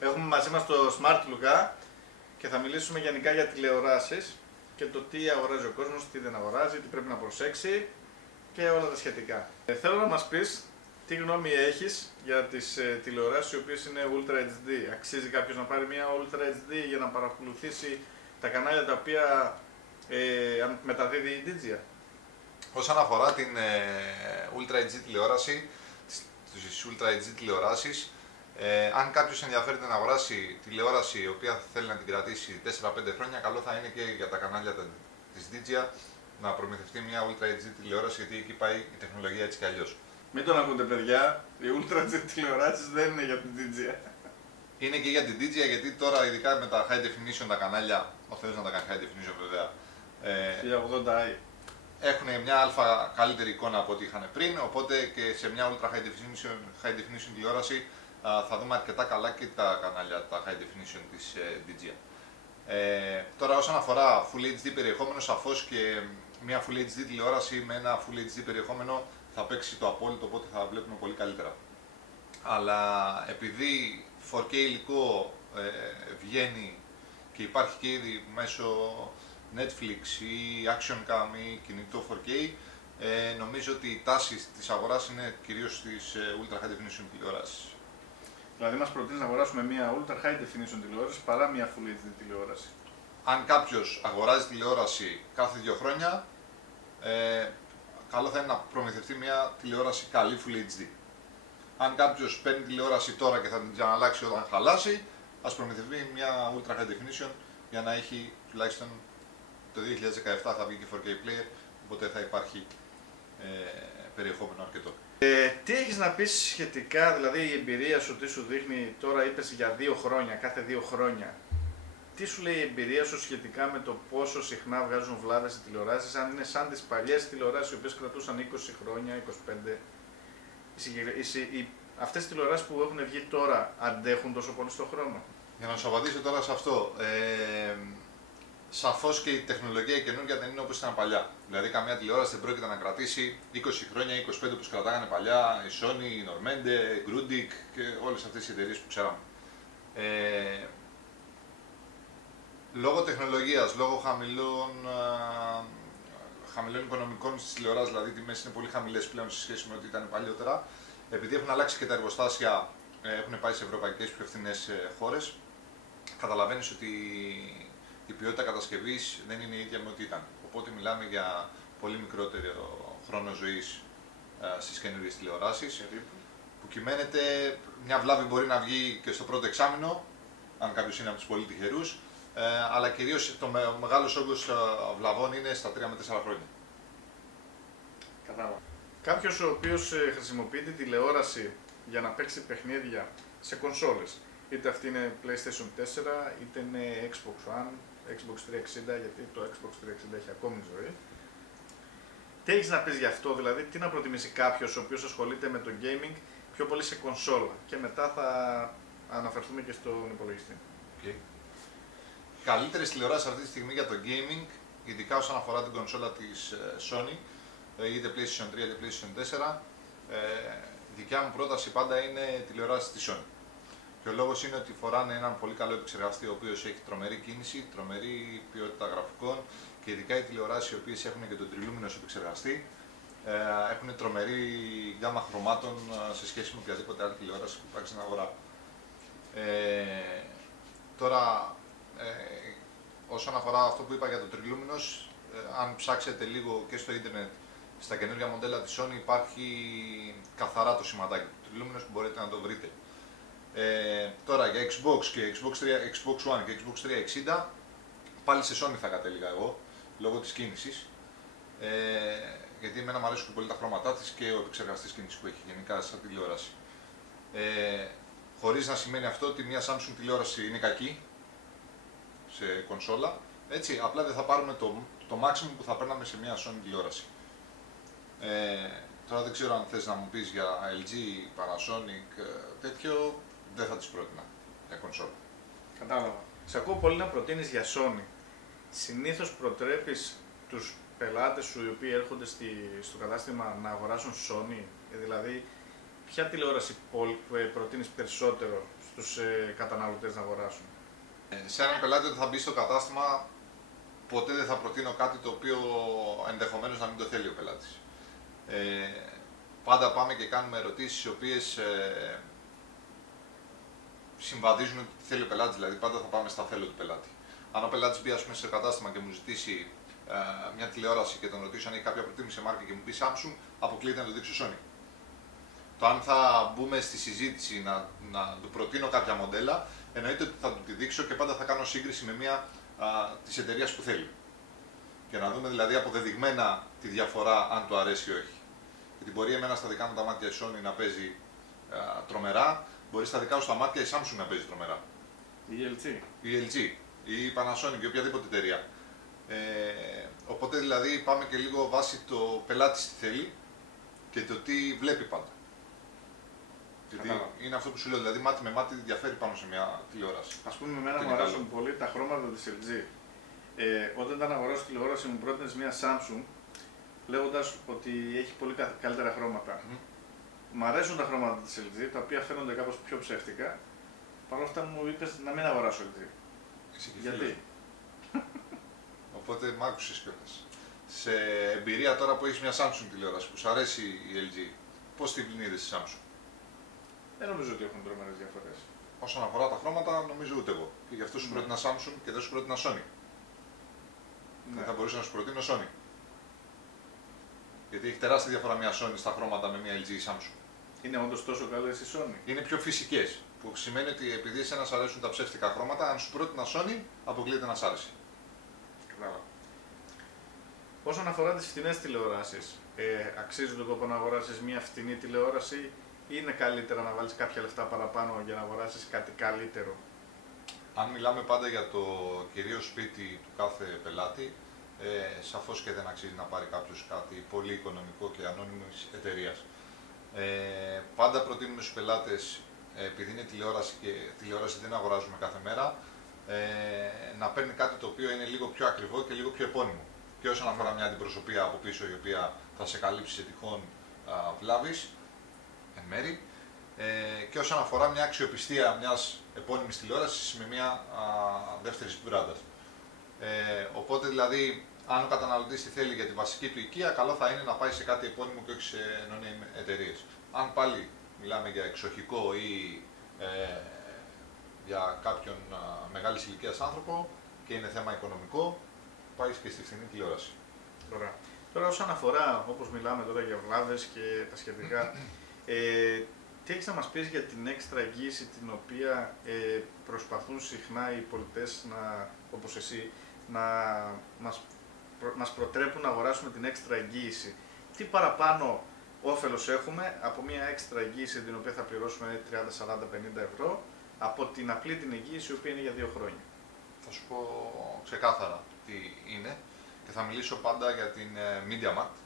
Έχουμε μαζί μας το Smart Luka και θα μιλήσουμε γενικά για τηλεοράσεις και το τι αγοράζει ο κόσμος, τι δεν αγοράζει, τι πρέπει να προσέξει και όλα τα σχετικά. Θέλω να μας πεις τι γνώμη έχεις για τις τηλεοράσεις οι οποίες είναι Ultra HD. Αξίζει κάποιος να πάρει μια Ultra HD για να παρακολουθήσει τα κανάλια τα οποία μεταδίδει η Digia? Όσον αφορά την Ultra HD τηλεόραση, τις Ultra HD τηλεοράσεις, αν κάποιος ενδιαφέρεται να αγοράσει τηλεόραση η οποία θέλει να την κρατήσει 4-5 χρόνια, καλό θα είναι και για τα κανάλια της Digia να προμηθευτεί μια Ultra HD τηλεόραση, γιατί εκεί πάει η τεχνολογία έτσι κι αλλιώς. Μην τον ακούτε, παιδιά, οι Ultra HD τηλεοράσεις δεν είναι για την Digia. Είναι και για την Digia, γιατί τώρα ειδικά με τα high definition τα κανάλια, ο Θεός να τα κάνει high definition βέβαια, 1080i. έχουν μια αλφα καλύτερη εικόνα από ό,τι είχαν πριν, οπότε και σε μια ultra high definition τηλεόραση θα δούμε αρκετά καλά και τα κανάλια, τα high definition της Digia. Τώρα όσον αφορά Full HD περιεχόμενο, σαφώς και μια Full HD τηλεόραση με ένα Full HD περιεχόμενο θα παίξει το απόλυτο, οπότε θα βλέπουμε πολύ καλύτερα. Αλλά επειδή 4K υλικό βγαίνει και υπάρχει και ήδη μέσω Netflix ή Action Cam ή κινητό 4K, νομίζω ότι η τάση της αγοράς είναι κυρίως στις Ultra High Definition τηλεοράσεις. Δηλαδή μας προτείνεις να αγοράσουμε μια Ultra High Definition τηλεόραση παρά μια Full HD τηλεόραση? Αν κάποιος αγοράζει τηλεόραση κάθε 2 χρόνια, καλό θα είναι να προμηθευτεί μια τηλεόραση καλή Full HD. Αν κάποιος παίρνει τηλεόραση τώρα και θα την ξαναλλάξει όταν χαλάσει, ας προμηθευτεί μια Ultra High Definition για να έχει τουλάχιστον το 2017 θα βγει και 4K player, οπότε θα υπάρχει περιεχόμενο αρκετό. Τι έχεις να πεις σχετικά, δηλαδή η εμπειρία σου, τι σου δείχνει, τώρα είπες για 2 χρόνια, κάθε 2 χρόνια. Τι σου λέει η εμπειρία σου σχετικά με το πόσο συχνά βγάζουν βλάβες οι τηλεοράσεις, αν είναι σαν τις παλιές τηλεοράσεις οι οποίες κρατούσαν 20 χρόνια, 25. Αυτές οι τηλεοράσεις που έχουν βγει τώρα αντέχουν τόσο πολύ στον χρόνο? Για να σου απαντήσω τώρα σε αυτό, σαφώς και η τεχνολογία η καινούργια δεν είναι όπως ήταν παλιά. Δηλαδή, καμία τηλεόραση δεν πρόκειται να κρατήσει 20 χρόνια, 25 όπως κρατάγανε παλιά η Sony, η Normande, η Grundig και όλες αυτές οι εταιρείες που ξέραμε. Λόγω τεχνολογίας, λόγω χαμηλών οικονομικών στις τηλεοράσεις, δηλαδή οι τιμές είναι πολύ χαμηλές πλέον σε σχέση με ό,τι ήταν παλιότερα, επειδή έχουν αλλάξει και τα εργοστάσια, έχουν πάει σε ευρωπαϊκές πιο φθηνές χώρες, καταλαβαίνεις ότι η ποιότητα κατασκευής δεν είναι η ίδια με ό,τι ήταν. Οπότε μιλάμε για πολύ μικρότερο χρόνο ζωής στις καινούριες τηλεοράσεις, που κυμαίνεται, μια βλάβη μπορεί να βγει και στο πρώτο εξάμηνο, αν κάποιος είναι από τους πολύ τυχερούς, αλλά κυρίως το μεγάλος όγκος βλαβών είναι στα 3 με 4 χρόνια. Κατάλαβα. Κάποιος ο οποίος χρησιμοποιεί τη τηλεόραση για να παίξει παιχνίδια σε κονσόλες, είτε αυτή είναι PlayStation 4, είτε είναι Xbox One, Xbox 360, γιατί το Xbox 360 έχει ακόμη ζωή. Τι έχεις να πεις γι' αυτό, δηλαδή τι να προτιμήσει κάποιος ο οποίος ασχολείται με το gaming πιο πολύ σε κονσόλα, και μετά θα αναφερθούμε και στον υπολογιστή. Okay. Καλύτερες τηλεοράσεις αυτή τη στιγμή για το gaming, ειδικά όσον αφορά την κονσόλα της Sony, είτε PlayStation 3 είτε PlayStation 4, δικιά μου πρόταση πάντα είναι τηλεοράσεις της Sony. Και ο λόγος είναι ότι φοράνε έναν πολύ καλό επεξεργαστή, ο οποίος έχει τρομερή κίνηση, τρομερή ποιότητα γραφικών, και ειδικά οι τηλεοράσεις οι οποίες έχουν και τον τριλούμινο επεξεργαστή, έχουν τρομερή γκάμα χρωμάτων σε σχέση με οποιαδήποτε άλλη τηλεόραση που υπάρχει στην αγορά. Τώρα, όσον αφορά αυτό που είπα για το τριλούμινος, αν ψάξετε λίγο και στο ίντερνετ, στα καινούργια μοντέλα της Sony υπάρχει καθαρά το σηματάκι του τριλούμινος που μπορείτε να το βρείτε. Τώρα για Xbox και Xbox One και Xbox 360, πάλι σε Sony θα κατέληγα εγώ, λόγω της κίνησης. Γιατί εμένα μου αρέσουν πολύ τα χρώματά της και ο επεξεργαστής κίνησης που έχει γενικά σαν τηλεόραση. Χωρίς να σημαίνει αυτό ότι μια Samsung τηλεόραση είναι κακή σε κονσόλα, έτσι, απλά δεν θα πάρουμε το maximum που θα παίρναμε σε μια Sony τηλεόραση. Τώρα δεν ξέρω αν θες να μου πεις για LG, Panasonic, τέτοιο, δεν θα τις πρότεινα για κονσόλα. Κατάλαβα. Σε ακούω πολύ να προτείνεις για Sony. Συνήθως προτρέπεις τους πελάτες σου οι οποίοι έρχονται στο κατάστημα να αγοράσουν Sony, δηλαδή ποια τηλεόραση προτείνεις περισσότερο στους καταναλωτές να αγοράσουν? Σε έναν πελάτη ότι θα μπει στο κατάστημα, ποτέ δεν θα προτείνω κάτι το οποίο ενδεχομένως να μην το θέλει ο πελάτης. Πάντα πάμε και κάνουμε ερωτήσεις οι οποίες συμβαδίζουν ότι θέλει ο πελάτης, δηλαδή πάντα θα πάμε στα θέλω του πελάτη. Αν ο πελάτης μπει σε κατάστημα και μου ζητήσει μια τηλεόραση και τον ρωτήσω αν έχει κάποια προτίμηση μάρκα και μου πει Samsung, αποκλείεται να του δείξω Sony. Το αν θα μπούμε στη συζήτηση να του προτείνω κάποια μοντέλα, εννοείται ότι θα του τη δείξω και πάντα θα κάνω σύγκριση με μια της εταιρείας που θέλει. Και να δούμε δηλαδή αποδεδειγμένα τη διαφορά αν του αρέσει ή όχι. Γιατί μπορεί εμένα στα δικά μου τα μάτια η Sony να παίζει τρομερά, μπορεί στα δικά σου τα μάτια η Samsung να παίζει τρομερά. Η LG ή η Panasonic ή οποιαδήποτε εταιρεία. Οπότε δηλαδή πάμε και λίγο βάσει το πελάτης τι θέλει και το τι βλέπει πάντα. Γιατί είναι αυτό που σου λέω, δηλαδή μάτι με μάτι διαφέρει πάνω σε μια τηλεόραση. Ας πούμε, εμένα μου αρέσουν πολύ τα χρώματα της LG. Όταν ήταν να αγοράσω τηλεόραση μου πρότεινες μια Samsung, λέγοντας ότι έχει πολύ καλύτερα χρώματα. Μ' αρέσουν τα χρώματα της LG, τα οποία φαίνονται κάπως πιο ψεύτικα. Παρ' όλα αυτά μου είπες να μην αγοράσω LG. Γιατί? Οπότε μ' άκουσες κιόλας. Σε εμπειρία τώρα που έχεις μια Samsung τηλεόραση που σου αρέσει η LG, πώς την είδες η Samsung? Δεν νομίζω ότι έχουν τρομερές διαφορές. Όσον αφορά τα χρώματα, νομίζω ούτε εγώ. Και γι' αυτό σου πρότεινα Samsung και δεν σου πρότεινα Sony. Δεν θα μπορούσα να σου προτείνω Sony. Γιατί έχει τεράστια διαφορά μια Sony στα χρώματα με μια LG ή Samsung. Είναι όντως τόσο καλές η Sony? Είναι πιο φυσικές. Που σημαίνει ότι επειδή εσένα σ' αρέσουν τα ψεύτικα χρώματα, αν σου πρότεινα Sony, αποκλείεται να σ' άρεσε. Κατάλαβα. Όσον αφορά τις φτηνές τηλεοράσεις, αξίζει τον κόπο να αγοράσεις μια φτηνή τηλεόραση ή είναι καλύτερα να βάλεις κάποια λεφτά παραπάνω για να αγοράσεις κάτι καλύτερο? Αν μιλάμε πάντα για το κυρίως σπίτι του κάθε πελάτη, σαφώς και δεν αξίζει να πάρει κάποιος κάτι πολύ οικονομικό και ανώνυμης εταιρείας. Πάντα προτείνουμε στους πελάτες, επειδή είναι τηλεόραση και τηλεόραση δεν αγοράζουμε κάθε μέρα, να παίρνει κάτι το οποίο είναι λίγο πιο ακριβό και λίγο πιο επώνυμο. Και όσον αφορά μια αντιπροσωπεία από πίσω η οποία θα σε καλύψει σε τυχόν βλάβης, εν μέρη, και όσον αφορά μια αξιοπιστία μιας επώνυμης τηλεόρασης με μια δεύτερης μπράντας. Οπότε δηλαδή, αν ο καταναλωτής τη θέλει για τη βασική του οικία, καλό θα είναι να πάει σε κάτι επώνυμο και όχι σε no-name εταιρείες. Αν πάλι μιλάμε για εξοχικό ή για κάποιον μεγάλης ηλικίας άνθρωπο και είναι θέμα οικονομικό, πάει και στη φθηνή τηλεόραση. Ωραία. Τώρα όσον αφορά, όπως μιλάμε τώρα για βλάβες και τα σχετικά, τι έχεις να μας πεις για την έξτρα εγγύηση την οποία προσπαθούν συχνά οι πολιτές, όπως εσύ, να μας προτρέπουν να αγοράσουμε την έξτρα εγγύηση? Τι παραπάνω όφελος έχουμε από μια έξτρα εγγύηση την οποία θα πληρώσουμε 30, 40, 50 ευρώ από την απλή την εγγύηση η οποία είναι για 2 χρόνια? Θα σου πω ξεκάθαρα τι είναι και θα μιλήσω πάντα για την MediaMarkt.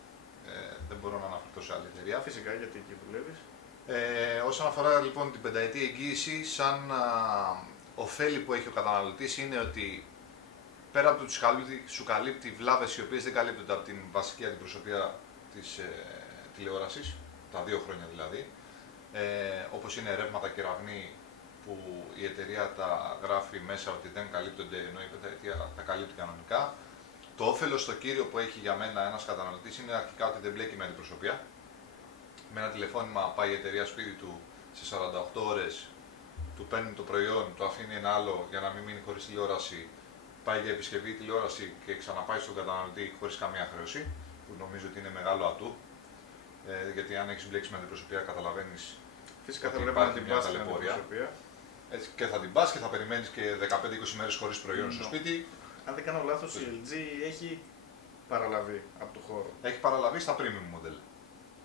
Δεν μπορώ να αναφερθώ σε άλλη εταιρεία. Φυσικά, γιατί εκεί δουλεύεις. Όσον αφορά λοιπόν την πενταετή εγγύηση, σαν ωφέλη που έχει ο καταναλωτής είναι ότι πέρα από το ότι σου καλύπτει βλάβες οι οποίες δεν καλύπτονται από την βασική αντιπροσωπεία της τηλεόρασης, τα 2 χρόνια δηλαδή, όπως είναι ρεύματα κεραυνή που η εταιρεία τα γράφει μέσα ότι δεν καλύπτονται, ενώ η πενταετία τα καλύπτει κανονικά. Το όφελος το κύριο που έχει για μένα ένας καταναλωτής είναι αρχικά ότι δεν μπλέκει με αντιπροσωπεία. Με ένα τηλεφώνημα πάει η εταιρεία σπίτι του σε 48 ώρες, του παίρνει το προϊόν, το αφήνει ένα άλλο για να μην μείνει χωρίς τηλεόραση, πάει για επισκευή τηλεόραση και ξαναπάει στον καταναλωτή χωρίς καμία χρέωση, που νομίζω ότι είναι μεγάλο ατού. Γιατί αν έχεις μπλέξει με αντιπροσωπεία, καταλαβαίνεις φυσικά ότι θα πρέπει υπάρχει να την μια πας στην ταλαιπωρία. αντιπροσωπεία. Έτσι, και θα την πας και θα περιμένεις και 15-20 μέρες χωρίς προϊόν στο σπίτι. Αν δεν κάνω λάθος, η LG έχει παραλαβεί από το χώρο. Έχει παραλαβεί στα premium μοντέλα.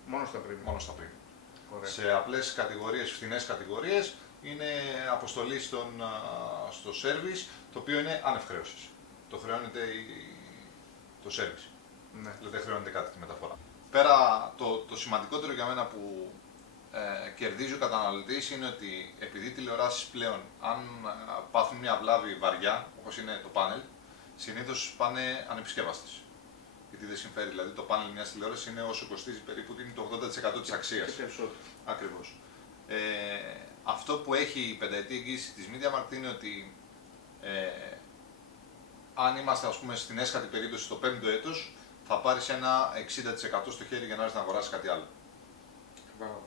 Μόνο στα premium. Μόνο στα premium. Ωραία. Σε απλές κατηγορίες, φθηνές κατηγορίες, είναι αποστολή στο service, το οποίο είναι άνευ χρέωσης. Το χρεώνεται το service. Ναι. Δηλαδή δεν χρεώνεται κάτι τη μεταφορά. Πέρα το σημαντικότερο για μένα που κερδίζει ο καταναλωτής είναι ότι επειδή οι τηλεοράσεις πλέον, αν πάθουν μια βλάβη βαριά, όπως είναι το πάνελ, συνήθως πάνε ανεπισκεύαστες. Γιατί δεν συμφέρει. Δηλαδή το πάνελ μιας τηλεόρασης είναι όσο κοστίζει περίπου, είναι το 80% της αξίας. Και περισσότερο. Ακριβώς. Αυτό που έχει η πενταετή εγγύηση της MediaMarkt είναι ότι αν είμαστε, ας πούμε, στην έσχατη περίπτωση στο 5ο έτος, θα πάρεις ένα 60% στο χέρι για να έρθεις να αγοράσεις κάτι άλλο.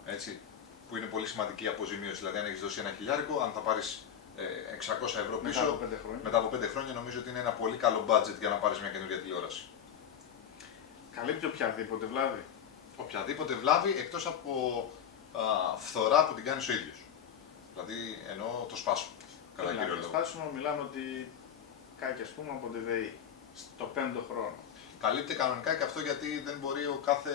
Έτσι, που είναι πολύ σημαντική αποζημίωση. Δηλαδή, αν έχεις δώσει ένα χιλιάρικο, αν θα πάρεις 600 ευρώ πίσω, μετά από 5 χρόνια, νομίζω ότι είναι ένα πολύ καλό budget για να πάρεις μια καινούργια τηλεόραση. Καλύπτει οποιαδήποτε βλάβη. Οποιαδήποτε βλάβη, εκτός από φθορά που την κάνεις ο ίδιος. Δηλαδή, εννοώ το σπάσιμο. Κατά κύριο λόγο. Το σπάσιμο μιλάμε ότι κάκι, ας πούμε, από τη ΔΕΗ στο 5ο χρόνο. Καλύπτει κανονικά και αυτό γιατί δεν μπορεί ο κάθε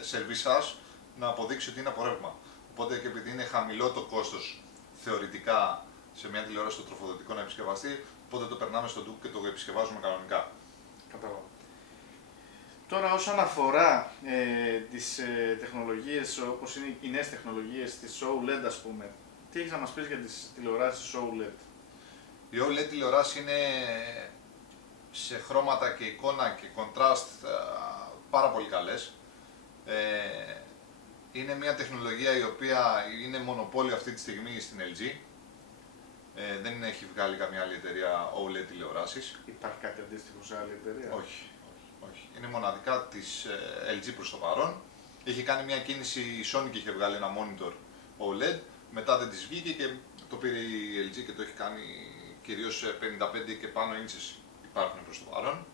σερβισάς να αποδείξει ότι είναι από ρεύμα. Οπότε και επειδή είναι χαμηλό το κόστος θεωρητικά σε μια τηλεόραση στο τροφοδοτικό να επισκευαστεί, οπότε το περνάμε στο ντουκ και το επισκευάζουμε κανονικά. Κατάλαβα. Τώρα όσον αφορά τις τεχνολογίες, όπως είναι οι νέες τεχνολογίες της OLED, ας πούμε, τι έχεις να μας πεις για τις τηλεοράσεις OLED? Οι OLED τηλεοράσεις είναι σε χρώματα και εικόνα και contrast πάρα πολύ καλές. Είναι μια τεχνολογία η οποία είναι μονοπόλιο αυτή τη στιγμή στην LG. Δεν έχει βγάλει καμία άλλη εταιρεία OLED τηλεοράσεις. Υπάρχει κάτι αντίστοιχο σε άλλη εταιρεία? Όχι. Είναι μοναδικά της LG προς το παρόν. Είχε κάνει μια κίνηση η Sony και είχε βγάλει ένα monitor OLED. Μετά δεν της βγήκε και το πήρε η LG και το έχει κάνει κυρίως σε 55 και πάνω inches υπάρχουν προς το παρόν.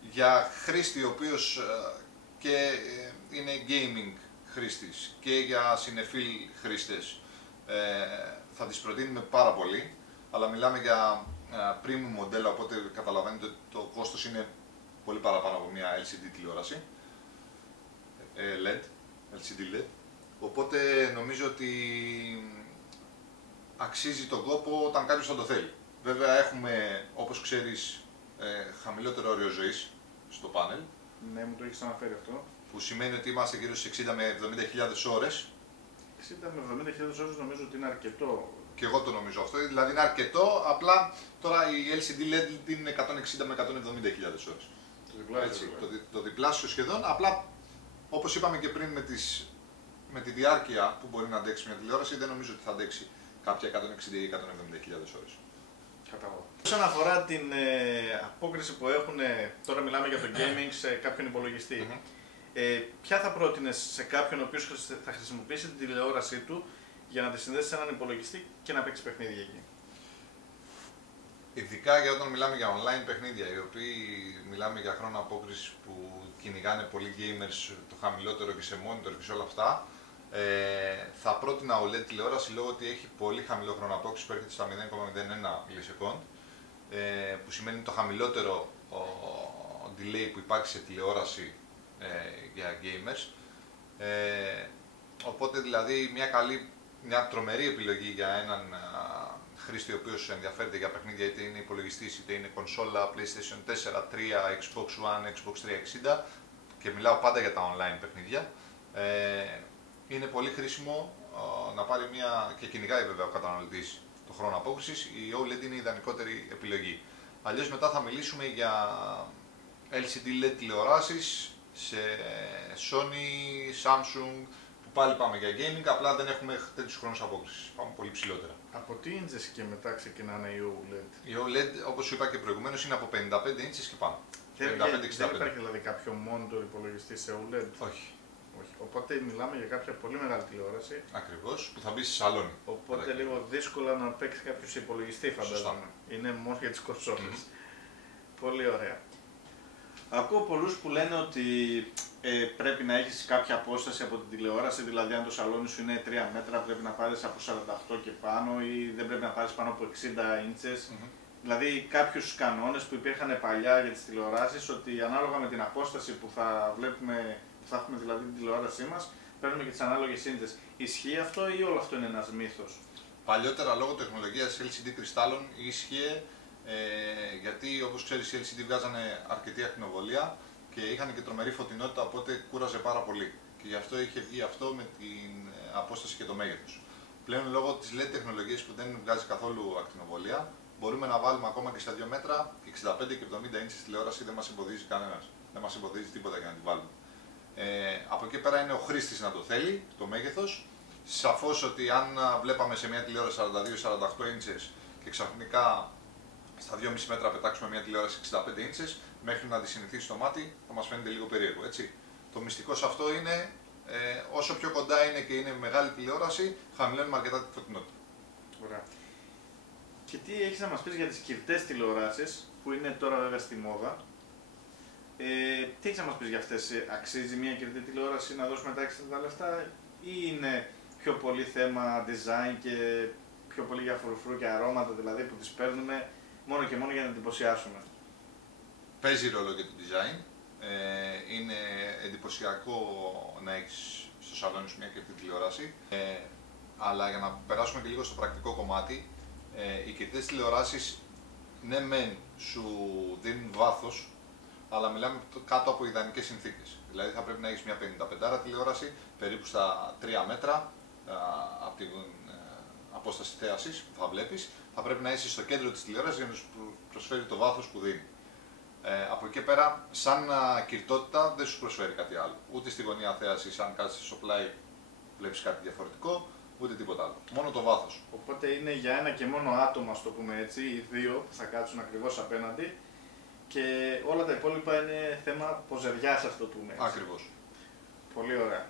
Για χρήστη ο οποίος και είναι gaming χρήστης και για συνεφίλ χρήστες θα τις προτείνουμε πάρα πολύ, αλλά μιλάμε για premium μοντέλα, οπότε καταλαβαίνετε ότι το κόστος είναι πολύ παραπάνω από μια LCD τηλεόραση, LCD LED, οπότε νομίζω ότι αξίζει τον κόπο όταν κάποιος θα το θέλει. Βέβαια έχουμε, όπως ξέρεις, χαμηλότερο όριο ζωής στο πάνελ. Ναι, μου το έχεις αναφέρει αυτό. Που σημαίνει ότι είμαστε γύρω στις 60 με 70.000 ώρες. 60 με 70.000 ώρες νομίζω ότι είναι αρκετό. Και εγώ το νομίζω αυτό, δηλαδή είναι αρκετό, απλά τώρα η LCD LED είναι 160 με 170.000 ώρες. Το διπλάσιο σχεδόν, απλά όπως είπαμε και πριν με τη διάρκεια που μπορεί να αντέξει μια τηλεόραση, δεν νομίζω ότι θα αντέξει κάποια 160 ή 170.000 ώρες. Κατάλαβα. Όσον αφορά την απόκριση που έχουν, τώρα μιλάμε για το gaming σε κάποιον υπολογιστή, ποια θα πρότεινες σε κάποιον ο οποίος θα χρησιμοποιήσει την τηλεόρασή του για να τη συνδέσει σε έναν υπολογιστή και να παίξει παιχνίδια εκεί? Ειδικά για όταν μιλάμε για online παιχνίδια, οι οποίοι μιλάμε για χρόνο απόκρισης που κυνηγάνε πολλοί gamers το χαμηλότερο και σε monitor και σε όλα αυτά, θα πρότεινα OLED τηλεόραση λόγω ότι έχει πολύ χαμηλό χρόνο απόκρισης που έρχεται στα 0,01 μιλισεκόντ, που σημαίνει το χαμηλότερο delay που υπάρχει σε τηλεόραση για gamers. Οπότε δηλαδή μια τρομερή επιλογή για έναν χρήστη ο οποίος ενδιαφέρεται για παιχνίδια, είτε είναι υπολογιστής, είτε είναι κονσόλα, PlayStation 4, 3, Xbox One, Xbox 360 και μιλάω πάντα για τα online παιχνίδια. Είναι πολύ χρήσιμο να πάρει και κυνηγάει βέβαια ο καταναλωτής το χρόνο απόκρισης. Η OLED είναι η ιδανικότερη επιλογή. Αλλιώς μετά θα μιλήσουμε για LCD LED τηλεοράσεις σε Sony, Samsung, που πάλι πάμε για gaming, απλά δεν έχουμε τέτοιους χρόνους απόκρισης. Πάμε πολύ ψηλότερα. Από τι inches και μετά ξεκινάνε οι OLED? Η OLED, όπως σου είπα και προηγουμένως, είναι από 55 inches και πάνω. Δεν υπάρχει δηλαδή κάποιο monitor υπολογιστή σε OLED? Όχι. Οπότε μιλάμε για κάποια πολύ μεγάλη τηλεόραση. Ακριβώς, που θα μπει στη σαλόνι. Οπότε λίγο δύσκολα να παίξει κάποιο σε υπολογιστή, φαντάζομαι. Είναι μόνο για τις κονσόλες. Πολύ ωραία. Ακούω πολλούς που λένε ότι πρέπει να έχεις κάποια απόσταση από την τηλεόραση, δηλαδή αν το σαλόνι σου είναι 3 μέτρα πρέπει να πάρεις από 48 και πάνω ή δεν πρέπει να πάρεις πάνω από 60 inches. Δηλαδή κάποιους κανόνες που υπήρχαν παλιά για τις τηλεοράσεις, ότι ανάλογα με την απόσταση που θα έχουμε δηλαδή την τηλεόρασή μας, παίρνουμε και τις ανάλογες inches. Ισχύει αυτό ή όλο αυτό είναι ένας μύθος? Παλιότερα λόγω τεχνολογίας LCD κρυστάλλων ίσχυε, γιατί όπως ξέρεις οι LCD βγάζανε αρκετή ακτινοβολία και είχαν και τρομερή φωτεινότητα, οπότε κούραζε πάρα πολύ. Και γι' αυτό είχε βγει αυτό με την απόσταση και το μέγεθος. Πλέον λόγω της LED τεχνολογίας που δεν βγάζει καθόλου ακτινοβολία, μπορούμε να βάλουμε ακόμα και στα 2 μέτρα 65 και 70 ίντσες τηλεόραση, δεν μας εμποδίζει κανένας. Δεν μας εμποδίζει τίποτα για να την βάλουμε. Από εκεί πέρα είναι ο χρήστης να το θέλει, το μέγεθος. Σαφώς ότι αν βλέπαμε σε μια τηλεόραση 42-48 ίντσες και ξαφνικά στα 2,5 μέτρα πετάξουμε μια τηλεόραση 65 ίντσες, μέχρι να τη συνηθίσει το μάτι θα μας φαίνεται λίγο περίεργο, έτσι. Το μυστικό σε αυτό είναι όσο πιο κοντά είναι και είναι μεγάλη τηλεόραση, χαμηλώνουμε αρκετά τη φωτεινότητα. Ωραία. Και τι έχεις να μας πεις για τις κυρτές τηλεοράσεις, που είναι τώρα βέβαια στη μόδα. Τι έχεις να μας πεις για αυτές, αξίζει μια κυρτή τηλεόραση να δώσουμε τα έξτρα λεφτά ή είναι πιο πολύ θέμα design και πιο πολύ για φρουφρού και αρώματα δηλαδή που τις παίρνουμε μόνο και μόνο για να εντυπωσιάσουμε? Παίζει ρόλο και το design. Είναι εντυπωσιακό να έχεις στο σαλόνι σου μια κυρτή τηλεόραση. Αλλά για να περάσουμε και λίγο στο πρακτικό κομμάτι, οι κυρτές τηλεοράσεις ναι μεν σου δίνουν βάθος, αλλά μιλάμε κάτω από ιδανικές συνθήκες. Δηλαδή θα πρέπει να έχεις μια 55 τηλεόραση, περίπου στα 3 μέτρα από την απόσταση θέασης που θα βλέπεις. Θα πρέπει να είσαι στο κέντρο της τηλεόρασης για να σου προσφέρει το βάθος που δίνει. Από εκεί πέρα, σαν κυρτότητα δεν σου προσφέρει κάτι άλλο. Ούτε στη γωνία θέασης, αν κάτσεις στο πλάι, βλέπεις κάτι διαφορετικό, ούτε τίποτα άλλο. Μόνο το βάθος. Οπότε είναι για ένα και μόνο άτομο, ας το πούμε έτσι, ή δύο που θα κάτσουν ακριβώς απέναντι και όλα τα υπόλοιπα είναι θέμα ποζεριάς, ας το πούμε έτσι. Ακριβώς. Πολύ ωραία.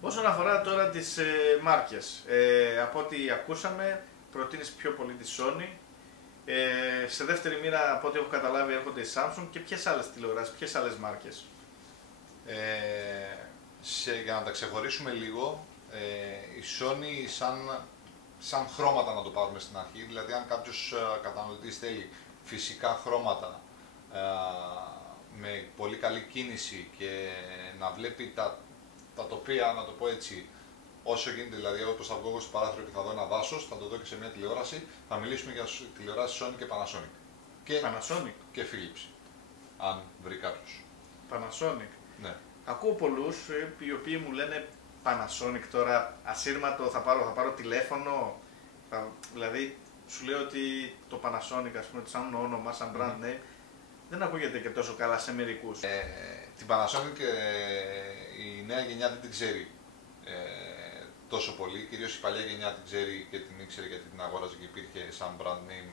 Όσον αφορά τώρα τις μάρκες, από ό,τι ακούσαμε, προτείνεις πιο πολύ τη Sony. Σε δεύτερη μοίρα, από ό,τι έχω καταλάβει, έρχονται οι Samsung και ποιες άλλες τηλεοράσεις, ποιες άλλες μάρκες? Για να τα ξεχωρίσουμε λίγο, η Sony σαν χρώματα να το πάρουμε στην αρχή, δηλαδή αν κάποιος καταναλωτής θέλει φυσικά χρώματα με πολύ καλή κίνηση και να βλέπει τα τοπία, να το πω έτσι, όσο γίνεται, δηλαδή όπως θα βγω εγώ στο παράθυρο και θα δω ένα δάσος, θα το δω και σε μια τηλεόραση, θα μιλήσουμε για τηλεοράσεις Sony και Panasonic. Panasonic. Και Philips, αν βρει κάποιος. Panasonic. Ναι. Ακούω πολλούς οι οποίοι μου λένε Panasonic τώρα, ασύρματο, θα πάρω τηλέφωνο. Δηλαδή, σου λέω ότι το Panasonic, ας πούμε, σαν όνομα, σαν brand name, δεν ακούγεται και τόσο καλά σε μερικούς. Την Panasonic η νέα γενιά δεν την ξέρει τόσο πολύ, κυρίως η παλιά γενιά την ξέρει και την ήξερε γιατί την αγόραζε και υπήρχε σαν brand name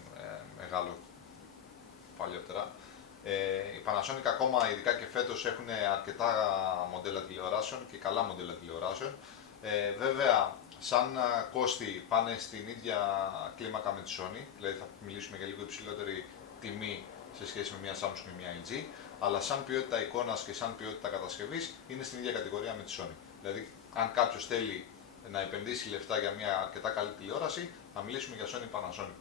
μεγάλο παλιότερα. Η Panasonic ακόμα, ειδικά και φέτος, έχουν αρκετά μοντέλα τηλεοράσεων και καλά μοντέλα τηλεοράσεων. Βέβαια, σαν κόστη πάνε στην ίδια κλίμακα με τη Sony, δηλαδή θα μιλήσουμε για λίγο υψηλότερη τιμή σε σχέση με μια Samsung και μια LG, αλλά σαν ποιότητα εικόνας και σαν ποιότητα κατασκευής είναι στην ίδια κατηγορία με τη Sony. Δηλαδή, αν κάποιος θέλει να επενδύσει λεφτά για μια αρκετά καλή τηλεόραση, θα μιλήσουμε για Sony Panasonic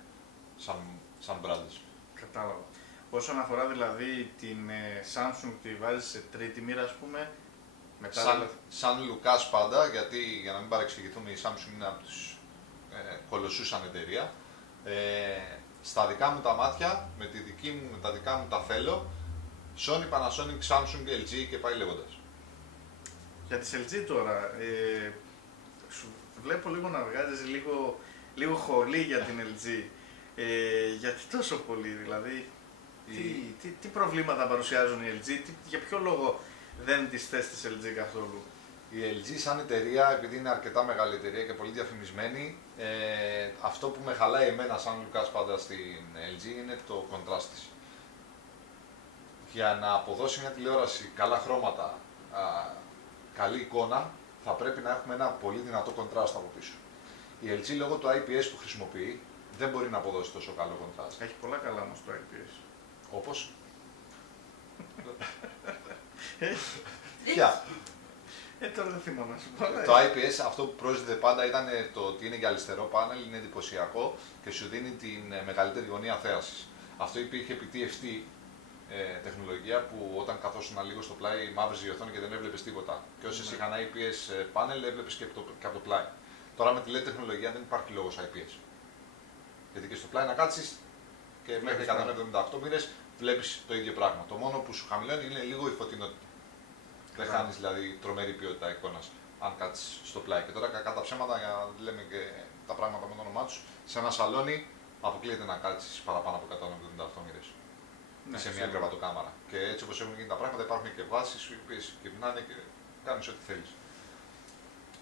σαν brands. Κατάλαβα. Όσον αφορά δηλαδή την Samsung, τη βάζεις σε τρίτη μοίρα, ας πούμε, μετά σαν Λουκάς πάντα, γιατί για να μην παρεξηγηθούμε, η Samsung είναι από τους κολοσσούς σαν εταιρεία. Στα δικά μου τα μάτια, με τα δικά μου τα θέλω, Sony, Panasonic, Samsung, LG και πάει λέγοντας. Για τις LG τώρα, σου βλέπω λίγο να βγάζεις λίγο χολή για την LG. Γιατί τόσο πολύ, δηλαδή, τι προβλήματα παρουσιάζουν οι LG, για ποιο λόγο δεν τις θες της LG καθόλου? Η LG σαν εταιρεία, επειδή είναι αρκετά μεγάλη εταιρεία και πολύ διαφημισμένη, αυτό που με χαλάει εμένα σαν Λουκάς πάντα στην LG είναι το contrast της. Για να αποδώσει μια τηλεόραση καλά χρώματα, καλή εικόνα, θα πρέπει να έχουμε ένα πολύ δυνατό contrast από πίσω. Η LG λόγω του IPS που χρησιμοποιεί δεν μπορεί να αποδώσει τόσο καλό contrast. Έχει πολλά καλά όμως το IPS. Όπως? Ποια? Τώρα δεν θυμάμαι να σου πω. Το IPS αυτό που πρόσδεται πάντα ήταν το ότι είναι για αριστερό πάνελ, είναι εντυπωσιακό και σου δίνει την μεγαλύτερη γωνία θέασης. Αυτό υπήρχε επί TFT τεχνολογία που όταν καθόσουν λίγο στο πλάι μαύριζε η οθόνη και δεν έβλεπες τίποτα. Και όσες είχαν IPS πάνελ έβλεπες και από το πλάι. Τώρα με τη LED τεχνολογία δεν υπάρχει λόγος IPS. Γιατί και στο πλάι να κάτσεις και μέχρι 178 μοίρες βλέπεις το ίδιο πράγμα. Το μόνο που σου χαμηλώνει είναι λίγο η φωτεινότητα. Δεν χάνεις δηλαδή τρομερή ποιότητα εικόνας αν κάτσεις στο πλάι. Και τώρα κακά τα ψέματα, για να λέμε και τα πράγματα με το όνομά τους, σε ένα σαλόνι αποκλείεται να κάτσεις παραπάνω από 178 μοίρες σε μια σίγουρα. κρεβατοκάμαρα. Και έτσι όπως έχουν γίνει τα πράγματα, υπάρχουν και βάσεις οι οποίες γυρνάνε και κάνεις ό,τι θέλεις.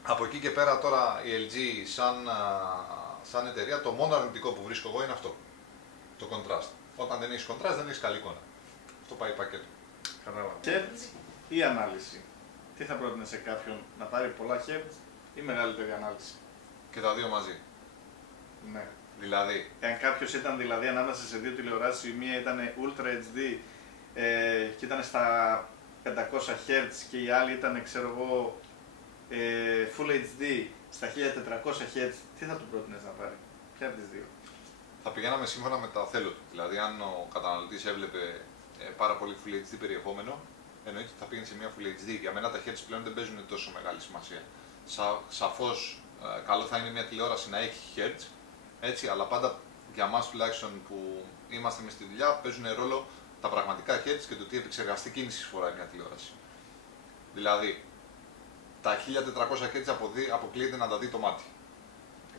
Από εκεί και πέρα τώρα η LG σαν εταιρεία, το μόνο αρνητικό που βρίσκω εγώ είναι αυτό. Το contrast. Όταν δεν έχεις contrast δεν έχεις καλή εικόνα. Αυτό πάει πακέτο. Κατάλαβα. Hertz ή ανάλυση. Τι θα πρότεινε σε κάποιον να πάρει πολλά Hertz ή μεγαλύτερη ανάλυση? Και τα δύο μαζί. Ναι. Δηλαδή, Εάν κάποιο ήταν δηλαδή ανάμεσα σε δύο τηλεοράσεις, η μία ήταν Ultra HD και ήταν στα 500 Hz και η άλλη ήταν, ξέρω εγώ, Full HD στα 1400 Hz, τι θα του πρότεινες να πάρει? Ποια από τις δύο? θα πηγαίναμε σύμφωνα με τα θέλω του. Δηλαδή, αν ο καταναλωτής έβλεπε πάρα πολύ Full HD περιεχόμενο, εννοείται ότι θα πήγαινε σε μια Full HD. Για μένα τα Hz πλέον δεν παίζουν τόσο μεγάλη σημασία. Σαφώς καλό θα είναι μια τηλεόραση να έχει Hz, έτσι, αλλά πάντα για μας τουλάχιστον που είμαστε μες στη δουλειά παίζουν ρόλο τα πραγματικά Hz και το τι επεξεργαστή κίνηση φοράει μια τηλεόραση. Δηλαδή, τα 1400 Hz αποκλείεται να τα δει το μάτι.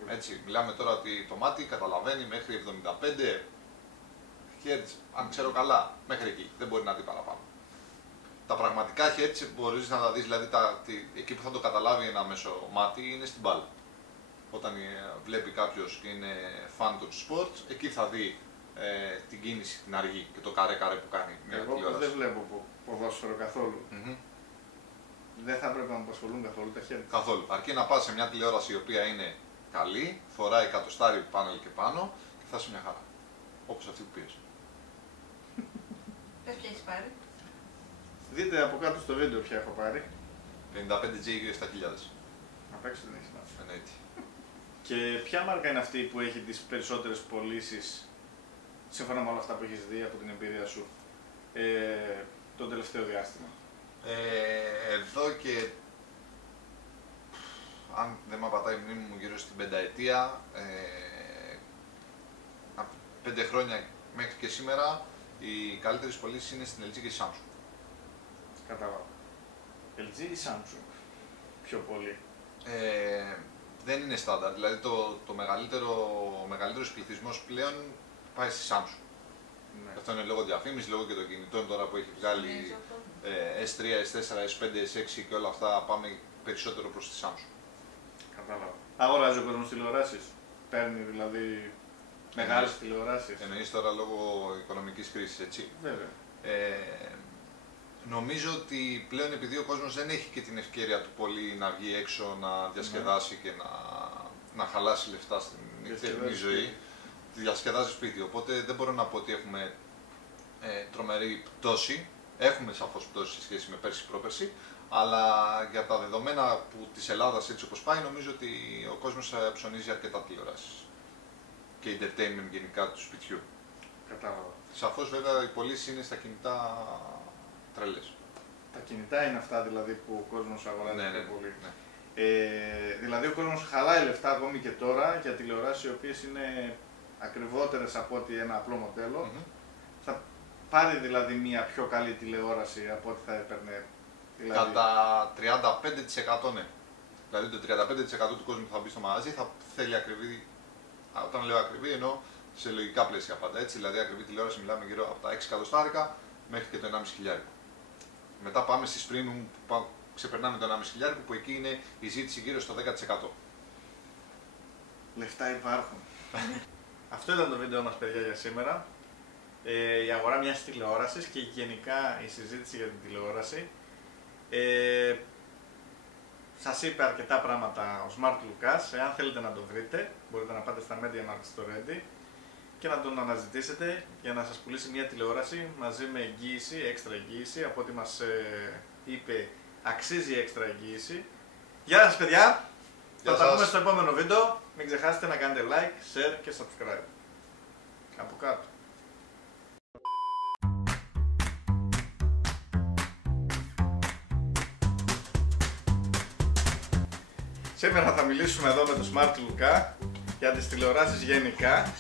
Έτσι, μιλάμε τώρα ότι το μάτι καταλαβαίνει μέχρι 75 Hz, αν ξέρω καλά, μέχρι εκεί, δεν μπορεί να δει παραπάνω. Τα πραγματικά Hz μπορείς να τα δεις, δηλαδή εκεί που θα το καταλάβει ένα μέσο μάτι είναι στην μπάλα. Όταν βλέπει κάποιος και είναι fan των sports, εκεί θα δει την κίνηση, την αργή και το καρέ-καρέ που κάνει μια τηλεόραση. Εγώ δεν βλέπω ποδόσφαιρο καθόλου. Δεν θα έπρεπε να μου απασχολούν καθόλου τα Hertz. Καθόλου. Αρκεί να πας σε μια τηλεόραση η οποία είναι καλή, φοράει εκατοστάρι πάνελ και πάνω και θα είσαι μια χαρά. Όπως αυτή που πήρες. Πες ποια έχεις πάρει? Δείτε από κάτω στο βίντεο ποια έχω πάρει. 55G 7000. Απ' έξω δεν έχει σημασία. Εννοείται. Και ποια μάρκα είναι αυτή που έχει τις περισσότερες πωλήσεις, σύμφωνα με όλα αυτά που έχεις δει από την εμπειρία σου, το τελευταίο διάστημα? Εδώ και, αν δεν με απατάει η μνήμη μου, γύρω στην πενταετία, από 5 χρόνια μέχρι και σήμερα, οι καλύτερες πωλήσεις είναι στην LG και στη Samsung. Κατάλαβα. LG ή Samsung πιο πολύ? Δεν είναι στάνταρ, δηλαδή ο μεγαλύτερος πληθυσμός πλέον πάει στη Samsung. Ναι. Αυτό είναι λόγω διαφήμισης, λόγω και των κινητών τώρα που έχει βγάλει S3, S4, S5, S6 και όλα αυτά, πάμε περισσότερο προς τη Samsung. Κατάλαβα. Αγοράζει ο κόσμος τηλεοράσεις? Παίρνει δηλαδή μεγάλες τηλεοράσεις? Εννοείς τώρα λόγω οικονομικής κρίσης, έτσι. Βέβαια. Νομίζω ότι πλέον επειδή ο κόσμος δεν έχει και την ευκαιρία του πολύ να βγει έξω, να διασκεδάσει και να χαλάσει λεφτά στην νυχτερινή ζωή, τη διασκεδάζει σπίτι. Οπότε δεν μπορώ να πω ότι έχουμε τρομερή πτώση. Έχουμε σαφώς πτώση σε σχέση με πέρσι-πρόπερσι, αλλά για τα δεδομένα της Ελλάδας έτσι όπως πάει, νομίζω ότι ο κόσμος ψωνίζει αρκετά τηλεοράσεις και entertainment γενικά του σπιτιού. Κατάλαβα. Σαφώς βέβαια οι πωλήσεις είναι στα κινητά τρελές. Τα κινητά είναι αυτά δηλαδή που ο κόσμος αγοράζει πιο πολύ. Ναι. Δηλαδή ο κόσμος χαλάει λεφτά ακόμη και τώρα για τηλεοράσεις οι οποίες είναι ακριβότερες από ότι ένα απλό μοντέλο. Θα πάρει δηλαδή μια πιο καλή τηλεόραση από ό,τι θα έπαιρνε. Δηλαδή... Κατά 35% ναι. Δηλαδή το 35% του κόσμου που θα μπει στο μαγαζί θα θέλει ακριβή. Όταν λέω ακριβή εννοώ σε λογικά πλαίσια πάντα. Έτσι, δηλαδή ακριβή τηλεόραση μιλάμε γύρω από τα 6 εκατοστάρικα μέχρι και το 1,5 χιλιάρικο. Μετά πάμε στις premium που ξεπερνάμε το 1,5 χιλιάρικο που εκεί είναι η ζήτηση γύρω στο 10%. Λεφτά υπάρχουν. Αυτό ήταν το βίντεο μας, παιδιά, για σήμερα. Η αγορά μιας τηλεόρασης και γενικά η συζήτηση για την τηλεόραση. Σας είπε αρκετά πράγματα ο Smart Lucas. Εάν θέλετε να το βρείτε, μπορείτε να πάτε στα MediaMarkt στο Ready και να τον αναζητήσετε για να σας πουλήσει μια τηλεόραση μαζί με εγγύηση, έξτρα εγγύηση. Από ό,τι μας είπε, αξίζει έξτρα εγγύηση. Γεια σας, παιδιά! Θα τα πούμε στο επόμενο βίντεο. Μην ξεχάσετε να κάνετε like, share και subscribe. Από κάτω. Σήμερα θα μιλήσουμε εδώ με τον Smart Luca για τις τηλεοράσεις γενικά.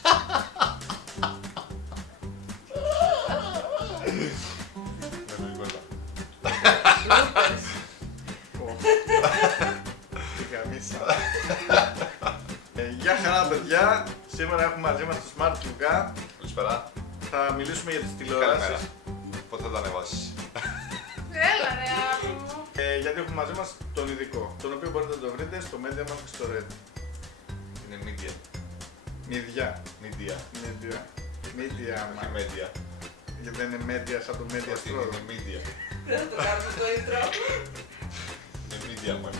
Τι καμίσα. Γεια χαρά, παιδιά. Σήμερα έχουμε μαζί μας το Smart Luka. Καλησπέρα. Θα μιλήσουμε για τις τηλεοράσεις. Καλημέρα. Πότε θα το ανεβάσεις? Έλα ρε άπλο. Γιατί έχουμε μαζί μας τον ειδικό, τον οποίο μπορείτε να το βρείτε στο MediaMarkt και στο Red. Είναι media. Μηδιά. Media. Media. Όχι media. Γιατί δεν είναι media σαν το media Όχι, store. είναι media. Δεν θα το κάνουμε το intro. Είναι media μόνο.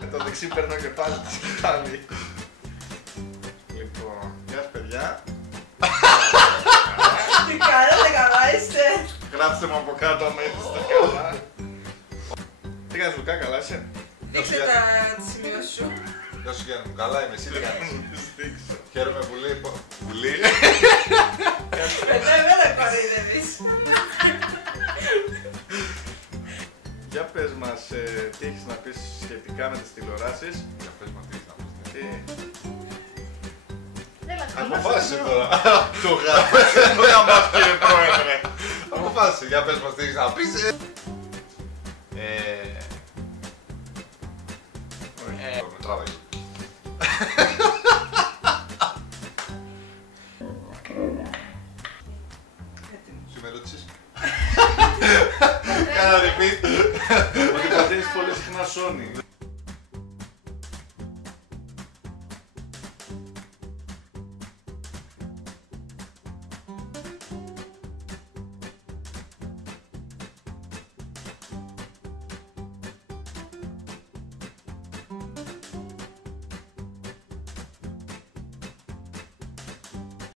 Με το δεξί παίρνω και πάλι τη σκητάλη. Λοιπόν, γεια σας παιδιά. Τι κάνετε, καλά είστε? Γράψτε μου από κάτω αν είστε καλά. Τι κάνεις Λουκά, καλά είσαι? Δείξτε τις σημειώσεις σου. Γεια σου Γιάννη μου, καλά είμαι, εσύ τι κάνεις? Δείξω. Χαίρομαι πολύ. Πολύ. Μετά εμένα κοροϊδεύεις. Για πες μας τι έχεις να πεις σχετικά με τις τηλεοράσεις. Για πες μας τι έχεις να πεις. Έλα, καλά. Αποφάσισε τώρα. Το γάμος κύριε πρόεδρε. Αποφάσισε, για πες μας τι έχεις να πεις. Με τράβαγε. Έτοιμος. Σου με ρώτησες. Κάνα repeat. Ότι πατήσεις πολύ συχνά Sony.